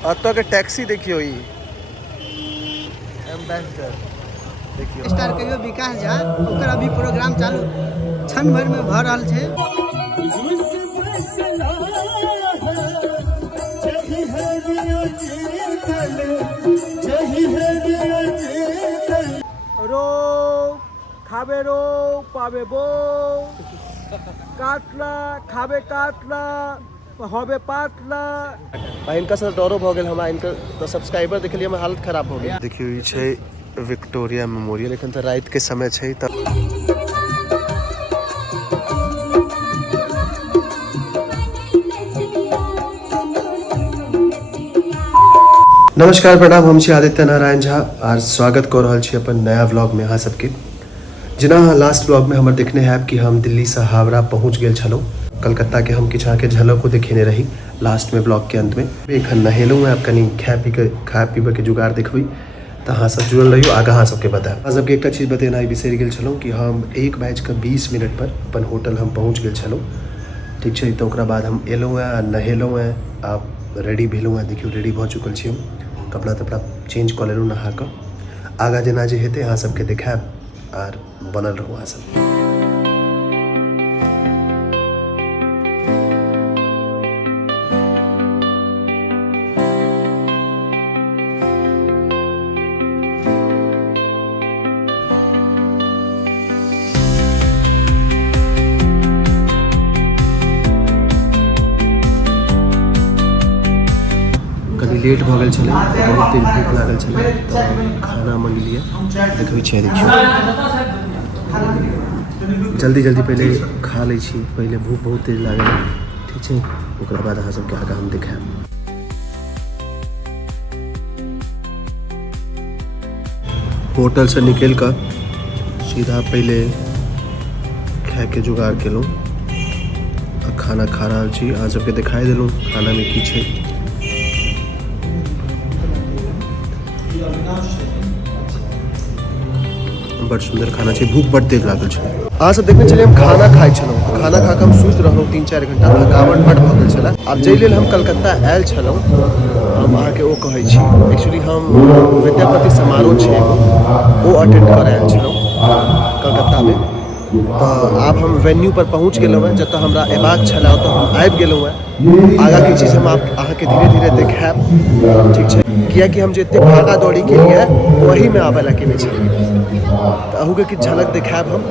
अतो के टैक्सी देखियो ई एम्बेसडर देखियो स्टार कहियो विकास झा ओकर अभी प्रोग्राम चालू क्षण भर में भ रहल छै। रो खाबे रो पाबे बो काटला खाबे काटला हबे पाटला। आ इनका साथ डरो भ गेल हमरा इनका तो सब्सक्राइबर देख लिए हमर हालत खराब हो गई। देखियो ई छै विक्टोरिया मेमोरियल एखन त रात के समय छै त नमस्कार प्रणाम, हम छी आदित्य नारायण झा और स्वागत कर रहल छी अपन नया व्लॉग में अहाँ सबके। जेना लास्ट व्लॉग में हमर देखने हैब कि हम दिल्ली से हावड़ा पहुंच गेल छलौं। कलकत्ता के हम किछु अहाँके झलको देखेने रही लास्ट में व्लॉग के अंत में। एखन नहेलहुँ आब कनी खाय पीबे के जुगाड़ देखबै तऽ अहाँ सब जुड़ल रहियो, आगे अहाँ सबके बतायब। अहाँ सबके एकटा चीज बतेनाइ बिसरि गेल छलौं कि हम 1:20 पर अपन होटल हम पहुँच गेल छलौं, ठीक छै। तऽ ओकरा बाद हम एलहुँ आ नहेलहुँ आब रेडी भेलहुँ। देखियो रेडी भऽ चुकल छी हम, कपड़ा तपड़ा चेंज कऽ लेलहुँ नहा कऽ। आगाँ जेना जे हेतै अहाँ सबके देखायब आर बनल रहू अहाँ सब। लेट भऽ गेल छलै, बहुत तेज भूख लागल छलै तऽ खाना मंगलिए। देखबै छियै, देखियो जल्दी पहले खा लै छी, पहले भूख बहुत तेज लागल, ठीक छै। ओकरा बाद अहाँ सबके आगाँ हम देखायब। होटल से निकल कऽ सीधा पहले खाए के जुगाड़ केलहुँ आ खाना खा रहल छी। अहाँ सबके दिखाई देलहुँ खाना में की छै। बड़ सुंदर खाना छै, भूख बड़ तेज लागल छै। अहाँ सब देखने छलियै हम खाना खाइ छलहुँ, खाना खा कऽ हम सुति रहलहुँ 3-4 घंटा, थकावट बड़ भऽ गेल छलै। आब जाहि लेल हम कलकत्ता आयल छलहुँ हम अहाँके ओ कहै छी, एक्चुअली हम विद्यापति समारोह छै एगो, ओ अटेंड करऽ आयल छलहुँ कलकत्ता में। तऽ आब हम वेन्यू पर पहुँच गेलहुँ हैं, जतऽ हमरा एबाक छलै ओतऽ हम आबि गेलहुँ हैं। आगाँ के चीज हम अहाँके धीरे धीरे देखायब, ठीक छै। कियाकि हम जे एतेक भागा दौड़ी केलिए वही में आबऽ लए केने छलियै, तऽ अहूँके किछु झलक देखायब हम।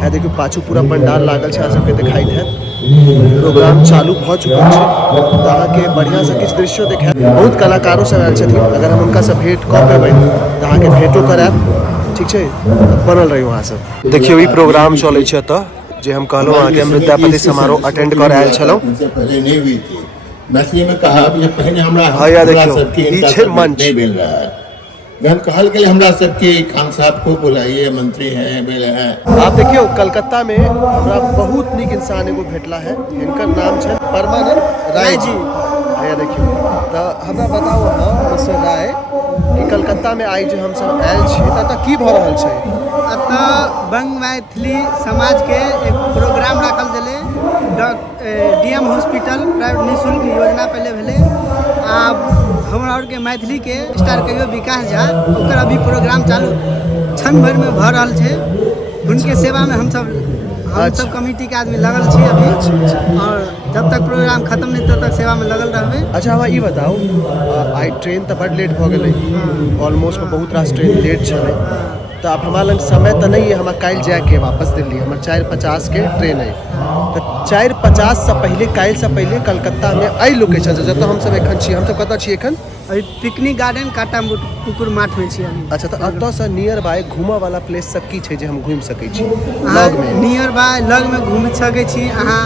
है देखियो पाछू पूरा पंडाल लागल छै, अहाँ सबके देखाइत हैत। प्रोग्राम चालू भऽ चुकल छै तऽ अहाँके बढ़िआँ से किछु दृश्यो देखायब। बहुत कलाकारो सब आयल छथिन, अगर हम हुनका से भेंट कऽ पेबै तऽ अहाँके भेंटो करायब, ठीक छै। बनल रहियो अहाँ सब। देखियो ई प्रोग्राम चलै छै एतऽ, जे हम कहलहुँ अहाँके हम विद्यापति समारोह अटेंड करऽ आयल छलहुँ। पहले नहीं हुई थी, मैथिली में कहा पहले हमरा सबके ई छै मंच। नहीं मिल रहा है, हम कहल के हमरा सबके खान साहब को बुलाइए, मंत्री हैं मिले हैं। आप देखियो कलकत्ता में हमरा बहुत नीक इंसान एगो भेटला है, हिनकर नाम छै परमानंद राय जी। है देखियो, तऽ हमरा बताउ अहाँ मिस्टर राय कि कलकत्ता में आइ जे हम सब आयल छी तऽ की भऽ रहल छै अतः बंग मैथिली समाज के एक प्रोग्राम राखल गेलै। डीएम हॉस्पिटल निःशुल्क योजना पहले भेलै, आब हमरा और के मैथिली के स्टार कहियो विकास झा ओकर अभी प्रोग्राम चालू क्षण भर में भ रहल छै। उनके सेवा में हम सब कमेटी के आदमी लगल छी अभी, और जब तक प्रोग्राम खत्म नहीं तब तक सेवा में लगल रहबै। अच्छा हमरा ई बताओ, आइ ट्रेन तऽ बड़ लेट भऽ गेलै, ऑलमोस्ट बहुत रास ट्रेन लेट छलै, तऽ आब हमरा लग समय तऽ नहीं है, हमरा काल्हि जायके वापस दिल्ली, हमर 4:50 के ट्रेन है। तऽ 4:50 से पहले, काल्हि से पहले कलकत्ता में एहि लोकेशन से जतऽ हमसब एखन छी, हमसब कतऽ छी एखन? अभी पिकनिक गार्डन काटा कुकुर माठ में छी अभी। अच्छा, तऽ एतऽ से नियर बाय घूमऽ वाला प्लेस सब की छै जे हम घूमि सकै छी लग में? नियर बाय लग में घूमि सकै छी अहाँ,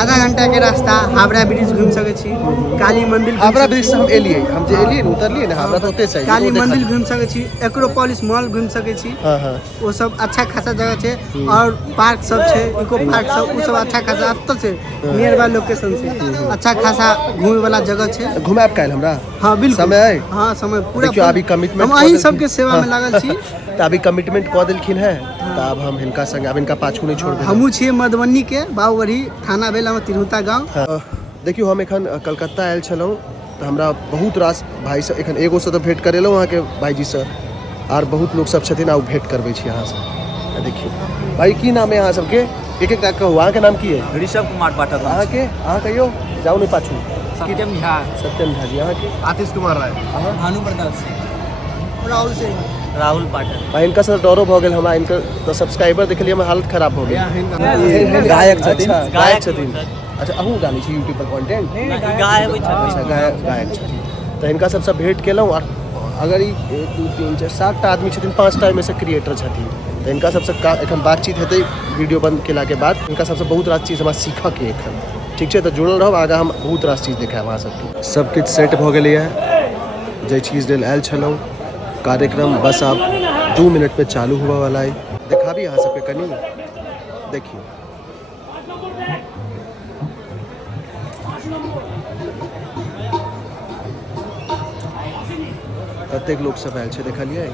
आधा घंटा के रास्ता हावड़ा ब्रिज घूमि सकै छी, काली मंदिर। हावड़ा ब्रिज से हम एलिए, हम जे एलिए उतरलिए ना हावड़ा, तो ओते से काली मंदिर घूमि सकै छी, एक्रोपोलिस मॉल घूमि सकै छी। हां वो सब अच्छा खासा जगह छै, और पार्क सब छै, इको पार्क सब, वो सब अच्छा खासा अत से नियर बाय लोकेशन से अच्छा खासा घूमे वाला जगह छै। घुमाब काल्हि हमरा? हां बिल्कुल समय है। हां समय पूरा। देखियो अभी कमिटमेंट हम अहीं सबके सेवा में लागल छी। तऽ अभी कमिटमेंट कऽ देलखिन है, तऽ अब हम हिनका संग अब इनका पाछू नहीं छोड़बै। हमहू छियै मधुबनी के बाबूगढ़ी थाना भेल हमर तिरहुता गाँव। देखियो हम एखन कलकत्ता आयल छलहुँ तो हमरा बहुत रास भाई सब एखन एगो से तो भेंट करेलहुँ अहाँके भाईजी से आर बहुत लोग सब छथिन आ भेंट करबै छी अहाँ से। देखिए भाई की नाम है अहाँ सबके एक एक कहू अहाँ के नाम की है? ऋषभ कुमार पाठक। अहाँ के अहाँ कहियो जाऊ नहीं पाछू। सत्यम झा। सत्यम झा जी। अहाँ के? आतिश कुमार राय। अहाँ? भानु प्रताप सिंह। राहुल सिंह। राहुल पाठक। भाई इनका से डरो भ गेल हमरा, इनका तो सब्सक्राइबर देखलिए हमर हालत खराब भ गेल। गायक छथिन। अच्छा, गायक छथिन। अच्छा अहूँ डालै छी यूट्यूब पर कंटेंट? अच्छा गायक छथिन तो इनका सबसे भेंट केलहुँ और अगर ई 1 2 3 4 7 आदमी छथिन 5टा में से क्रिएटर छथिन तो इनका सबसे एखन बातचीत हेतै वीडियो बंद केला के बाद। इनका सबसे बहुत रास चीज हमरा सीखऽ के एखन ठीक छै, तो जुड़ल रहब, आगा हम बहुत रास चीज देखायब अहाँ सबके। सब किछु सेट भऽ गेलैए जे चीज लेल आयल छलहुँ। कार्यक्रम बस आब 2 मिनट में चालू हुआ वाला है। दिखाबी अहाँ सबके कनी देखिए। कतेक लोग सब आयल छै देखलियै।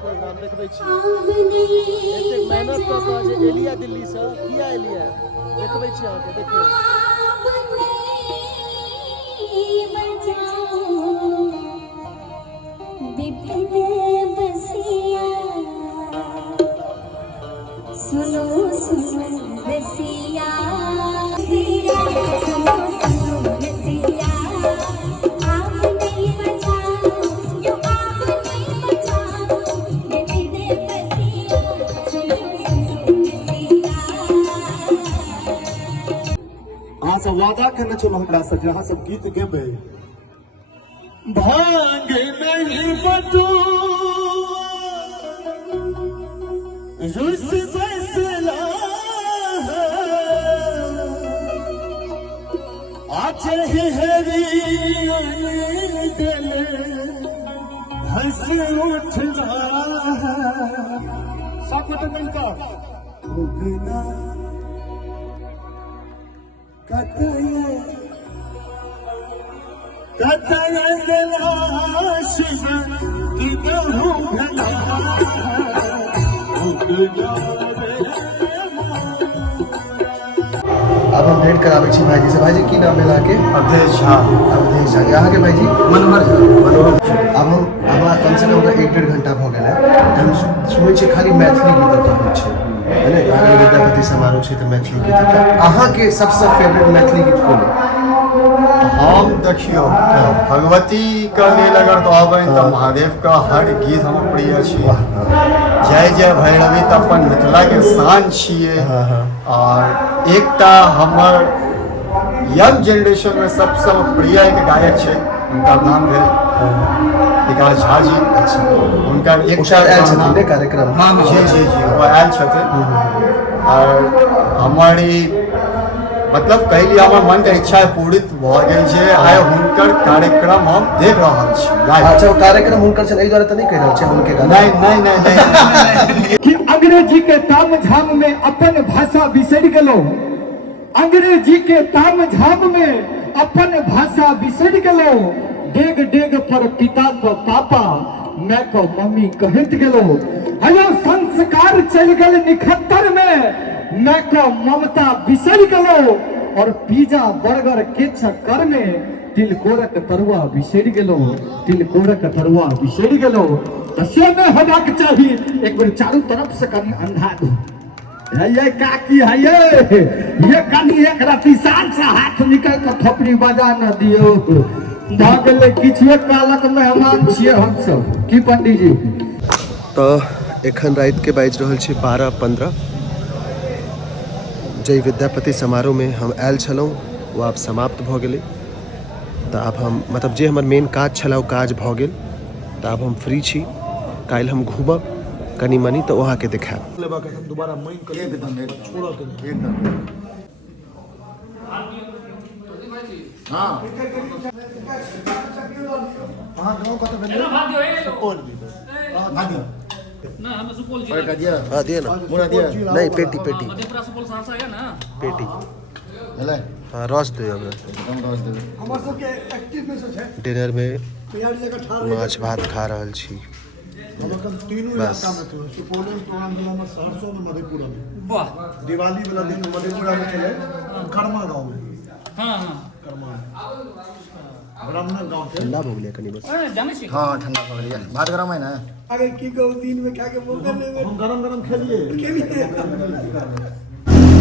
प्रोग्राम देखबै छी एतेक मेहनत कऽ कऽ जे एलिया दिल्ली से किया एलिया देखबै छी अहाँके। देखियौ सुनो सुनो रसिया सुनो सुनो रसिया आप नहीं बचाओ जो आप नहीं बचाओ बेबी दे बसिया सुनो सुनो रसिया। अहाँ सब वादा करने छलहुँ हमरा से जे अहाँ सब गीत गेबै। भांग नहीं बटू रुस फैसला आज ही हरी दिल हंस उठना सब मिलकर उगना कतये गलाश की बहु घना अब हम भेंट कराबै छी भाईजी से। भाईजी की नाम भेल अहाँके? अवधेश झा। अवधेश झा। अहाँके भाईजी? मनोहर झा। मनोहर। अब हम हमरा कम से कम 1-1.5 घंटा भऽ गेल है। हम सुनै छी खाली मैथिली गीत एतऽ होइ छै है ने, अगर विद्यापति समारोह छै तऽ मैथिली गीत एतऽ। अहाँके सबसे फेवरेट मैथिली गीत कोन है? हम देखियो भगवती का लेल अगर कहबै तऽ महादेव का हर गीत हम प्रिय छी। जय जय भैरवी तऽ अपन मिथिला के शान छियै। और एकटा हमर यंग जनरेशन में सबसे प्रिय एक गायक छै, उनका नाम भेल विकास झा जी। उनका एक कार्यक्रम जी जी जी वो आयल छथिन और हमारी मतलब कहली हमर मन के इच्छा पूरित भऽ गेल छै। आइ हुनकर कार्यक्रम हम देख रहल छी। अच्छा वो कार्यक्रम हुनकर छै, एहि दुआरे तऽ नहीं कहि रहल छै हुनके गाना? नहीं नहीं नहीं कि अंग्रेजी के ताम झाम में अपन भाषा बिसरि गेलहुँ। अंग्रेजी के ताम झाम में अपन भाषा बिसरि गेलहुँ। डेग डेग पर पिता को पापा मैं को मम्मी कहैत गेलहुँ। हेलो संस्कार चलि गेल निखत्तर में मैं को ममता बिसरि गेलहुँ। और पिज्जा बर्गर के चक्कर में तिलकोरक तरुआ बिसरि गेलहुँ। तिलकोरक तरुआ बिसरि गेलहुँ। तो से नहीं होबाक चाहिए। एक बार चारों तरफ से कभी अंधा दो ये काकी है ये कनी एक रति साथ से हाथ निकल कर थपड़ी बजा न दियो। भागले किछुए कालक मेहमान छियै हम सब की पंडित जी। तो एखन रात के बाजि रहल छै 12:15। जय विद्यापति समारोह में हम आयल छलहुँ वो आब समाप्त भऽ गेलै। तऽ आब हम मतलब जे हमर मेन काज छलै ओ काज भऽ गेल। तऽ आब हम फ्री छी, काल्हि हम घूमब कनी मनी तऽ वहाँ के देखायब। दोबारा माइन कर एकदम छोड़ के एकदम हां हां गांव का तो सुपौल भाग्य ना हम सुपौल जिला का दिया। हां दिया ना मुरा दिया नहीं पेटी पेटी मधेपुरा सुपौल सहरसा है ना पेटी हेले हाँ रस दे हमरा हम रस देबे। हमर सब के एक्टिव में से छै डिनर में माछ भात खा रहल छी। तीनों बस। इलाका में थे, सुपौल में प्रोग्राम दिला में, सहरसो में, मधेपुरा में। वाह। दिवाली वाला दिन मधेपुरा में चले, कर्मा गांव में, हाँ हाँ। कर्मा ब्राह्मण गांव थे। ठंडा हो गया कनी बस। जाने छी। हाँ ठंडा पड़ गया, भात गरम है ना। अगर की कहूँ दिन में क्या के मौका नहीं हम गरम गरम खेलिए।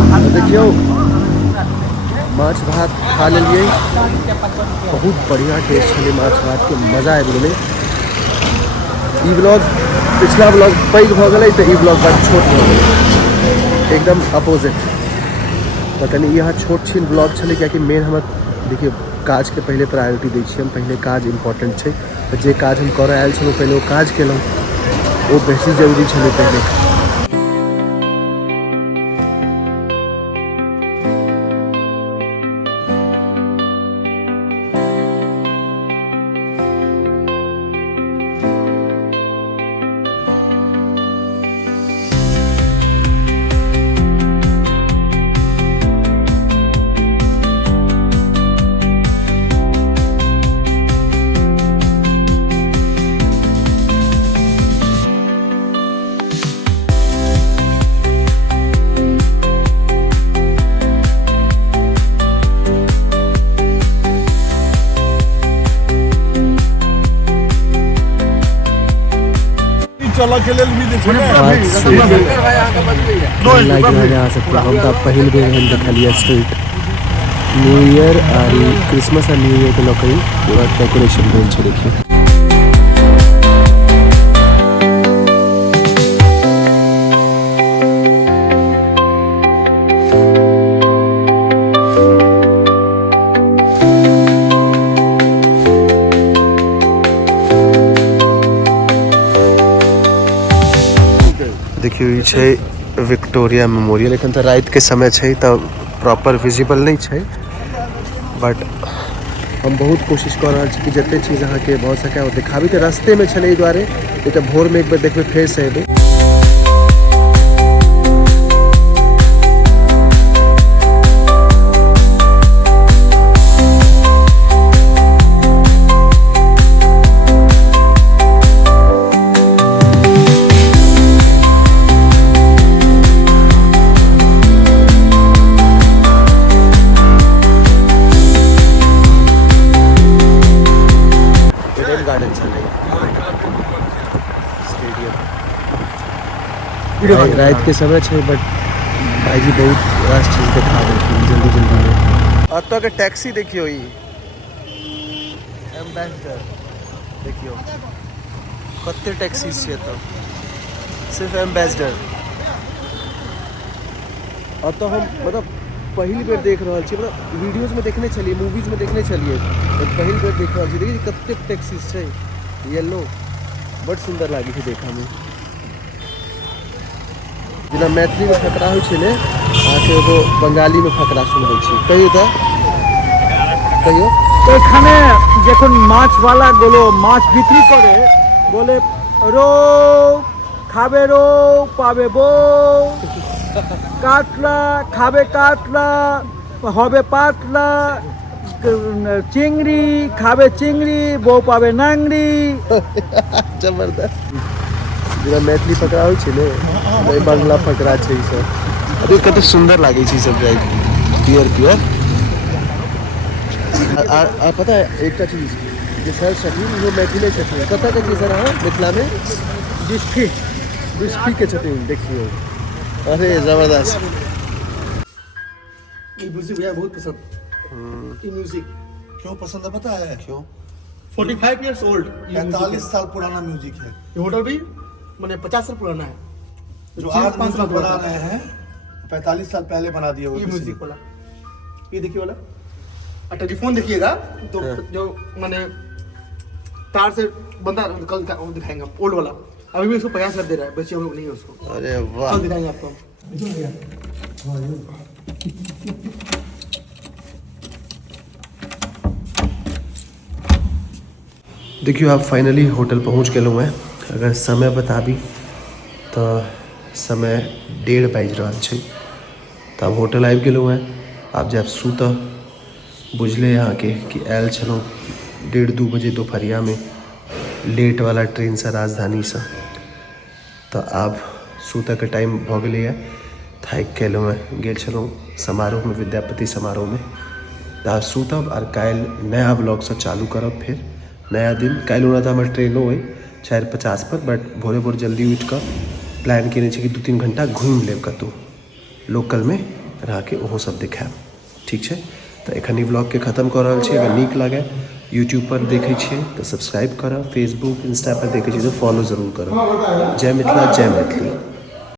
तो देखियो माछ भात खा लेलिए, बहुत बढ़िया टेस्ट छलै माछ भात के, मजा आबि गेलै। ई ब्लॉग पिछला ब्लॉग पैघ भऽ गेलै तऽ ई ब्लॉग बड़ छोट भऽ गेलै, एकदम अपोजिट। तऽ कनि यहाँ छोट छीन ब्लॉग छलै, कियाकि मेन हमर देखियौ काज के पहले प्रायोरिटी दै छियै हम, पहले काज इम्पोर्टेंट छै। तऽ जे काज हम करऽ आयल छलहुँ पहले ओ काज केलहुँ, ओ बेसी जरूरी छलै पहले। चलऽ के लेल भी जे छै ने, लाइक आ सकते हम तऽ पहिल बेर हम देखलिए स्ट्रीट न्यू ईयर और क्रिसमस और न्यू ईयर के लकड़ी पूरा डेकोरेशन भेल छै। देखिए देखियो ई छै विक्टोरिया मेमोरियल। एखन तऽ रात के समय छै तऽ प्रॉपर विजिबल नहीं छै, बट हम बहुत कोशिश कर रहल छी कि जते चीज अहाँ के भऽ सकै ओ दिखाबी। तऽ रास्ते में छलै एहि दुआरे, नहीं तऽ भोर में एक बेर देखबै फेर से एबै। गार्डन छलै स्टेडियम, रात के समय छै, बट भाईजी बहुत रास चीज देखा देलखिन जल्दी जल्दी में। अतऽ के टैक्सी देखियो, ई एम्बेसडर देखियो कते टैक्सी छै एतऽ, सिर्फ एम्बेसडर। अतऽ हम मतलब पहिल बेर देख रहल छी, मतलब वीडियोज में देखने छलिए, मूवीज में देखने छलिए, बट पहिल बेर देख रहल छी। देखिए कते टैक्सीज छै, येलो बड़ सुंदर लागी छै देखा में। जेना मैथिली में फकरा होइ छै ने, अहाँके एगो बंगाली में फकरा सुनबै छी। कहियो तऽ कहियो এখানে যখন মাছওয়ালা গুলো মাছ বিক্রি করে বলে রো খাবে রো পাবে বউ, কাতলা খাবে কাতলা হবে পাতলা, চিংড়ি খাবে চিংড়ি বউ পাবে নাংড়ি। जबरदस्त। जेना मैथिली फकरा होइ छै ने, वही बांग्ला फकरा छै ई सब। अभी कते सुंदर लागे छै ई सब ड्राइव, पियर पियर। आ पता है एकटा चीज जे सर छथिन वो मैथिले छथिन। कतऽ के सर अहाँ मिथिला में? डिस्ट्रिक्ट के छथिन। देखियो अरे जबरदस्त। ये म्यूजिक भैया बहुत पसंद। ये म्यूजिक क्यों पसंद है पता है? क्यों? 45 इयर्स ओल्ड, 45 साल पुराना म्यूजिक है। ये होटल भी मैंने 50 साल पुराना है, जो आज 5 साल बना रहे हैं 45 साल पहले बना दिए वो ये म्यूजिक वाला। ये देखिए वाला, और टेलीफोन देखिएगा तो जो मैंने तार से बंदा कल दिखाएंगे ओल्ड वाला। अभी भी उसको 50 लाख दे रहा है, बच्चे हम लोग नहीं है उसको। अरे वाह। कल दिखाएंगे आपको। देखियो आप फाइनली होटल पहुंच गए हैं। अगर समय बताबी तो समय 1:30 बाजि रहल छै। तो अब होटल आबि गेलहुँ हैं। आब जायब सुतऽ। बुझले अहाँके कि आयल छलहुँ 1:30-2 बजे दोपहरिया में लेट वाला ट्रेन से राजधानी से। तो आब सुतऽ के टाइम भऽ गेलैए। थाकि गेलहुँ हँ, गेल छलहुँ समारोह में, विद्यापति समारोह में। तऽ आब सुतब और काल्हि नया ब्लॉग से चालू करब। फिर नया दिन काल्हि ओना तऽ हमर ट्रेनो अइ 4:50 पर, बट भोरे भोर जल्दी उठि कऽ प्लान केने छी कि 2-3 घंटा घुमि लेब कतहु लोकल में रह के, ओहो सब देखायब। ठीक छै, तऽ एखन ई ब्लॉग के खत्म कऽ रहल छी। अगर नीक लागे यूट्यूब पर देखै छियै तऽ सब्सक्राइब करब, फेसबुक इंस्टा पर देखै छियै तऽ फॉलो जरूर करब। जय मिथिला, जय मैथिली।